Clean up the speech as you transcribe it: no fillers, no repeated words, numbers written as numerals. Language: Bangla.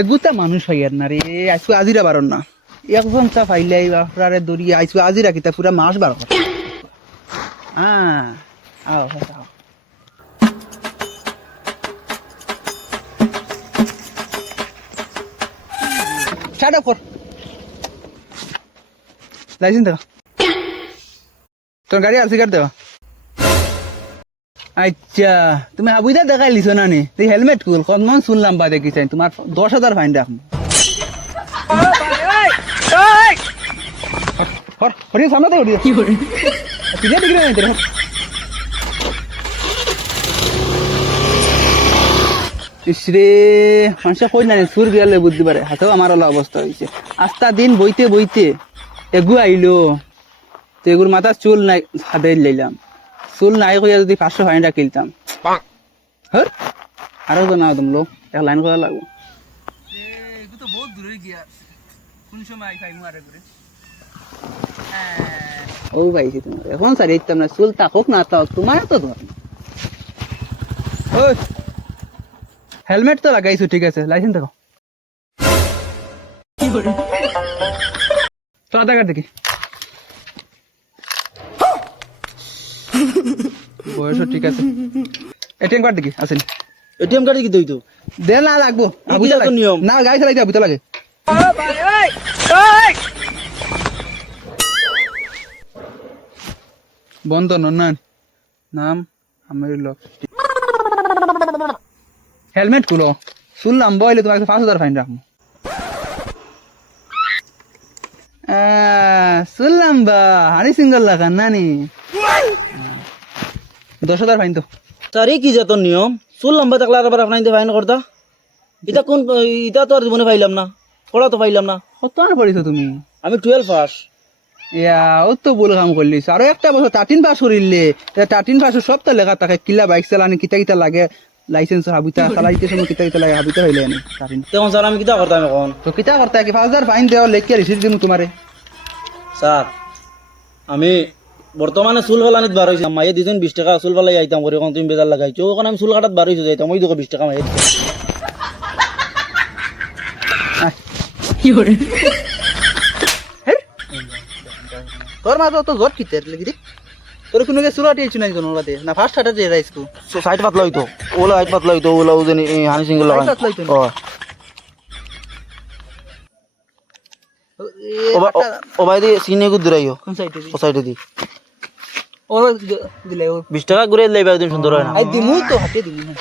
এগুতা মানুষ হইয়ার না রে আইসু আজিরা বারণ না একজন চা ফাইলাই বাপরারে দড়িয়ে আইসু আজিরা কিতা পুরা মাস বার হ্যাঁ আও আও শাট আপ কর লাইসেন্স দেখা তোর গাড়ি আর সিগারেট দেওয়া আচ্ছা তুমি আবুদা দেখাই লিছো না নি তুই হেলমেট খুল কতমন শুনলাম বা দেখি চাই তোমার 10,000 ফাইন রাখবো হরি সামনে তো হরি কি করে তুই দেখি না তোর ইসরে মানুষ কই না সুর গেলে বুঝতে পারে হাতেও আমার অবস্থা হয়েছে আস্তা দিন বইতে বইতে এগু আইলো তো এগুর মাথা চুল নাই হাতে লাইলাম চুল নাই কইয়া যদি 500 ফাইন রাখিলতাম হ্যাঁ আরো তো না একদম লোক এক লাইন করা লাগবো এগু তো বহুত দূরে গিয়া কোন সময় আই ফাইমু আরে করে ও ভাই তোমার এখন সারি ইতাম না চুল তাকক না তাও তোমার তো ধর ওই হেলমেট তো লাগাইছো ঠিক আছে লাইসেন্স দেখো কি করে তো আধার কার্ড দেখি বয়স ঠিক আছে এটিএম কার্ড দেখি আসেন এটিএম কার্ড কি দই তো দে না লাগবো আবুতা তো নিয়ম না গাড়ি চালাইতে আবুতা লাগে বন্ধ নন্নান নাম আমির লোক হেলমেট খুলো শুনলাম বইলে তোমাকে 5,000 ফাইন রাখবো শুনলাম বা হানি সিঙ্গল লাগান নানি 10,000 ফাইন তো সারি কি যত নিয়ম চুল লম্বা থাকলে আর আপনার ফাইন করতা এটা কোন এটা তো আর জীবনে পাইলাম না পড়া তো পাইলাম না কত আর পড়িছো তুমি আমি 12 পাস ইয়া ও তো ভুল কাম করলিস আরো একটা বছর 13 পাস করিলে 13 পাস সব তো লেখা থাকে কিলা বাইক চালানি কিতা কিতা লাগে লাইসেন্স হাবিতা চালাইতে সময় কিতা কিতা লাগে হাবিতা হইলে আনি 13 তেমন স্যার আমি কিতা করতাম এখন তো কিতা করতে কি 5,000 ফাইন দেওয়া লেখিয়া রিসিট দিমু তোমারে স্যার আমি বর্তমানে চুল ফালানিত বার হয়েছি মাইয়ে দিছেন 20 টাকা চুল ফালাই আইতাম করে এখন তুমি বেজার লাগাইছো ওখানে আমি চুল কাটাত বার হয়েছি যাইতাম ওই দুটো 20 টাকা মাইয়ে কি করে তোর মাঝে তো জোর কিতে লাগি রে তোর কোনো কে সুরাটি আইছ নাই কোন বাদে না ফার্স্ট হাটা যে রাইসকু সাইড পাতলা হইতো ওলা হাইট পাতলা হইতো ওলা ওজনি হানি সিঙ্গেল লাগা ও ভাই দি সিনে গু দূরাইও কোন সাইডে ও সাইডে দি ও দিলে ও 20 টাকা ঘুরে লাইবা দিন সুন্দর হয় না আই দিমু তো হাতে দিমু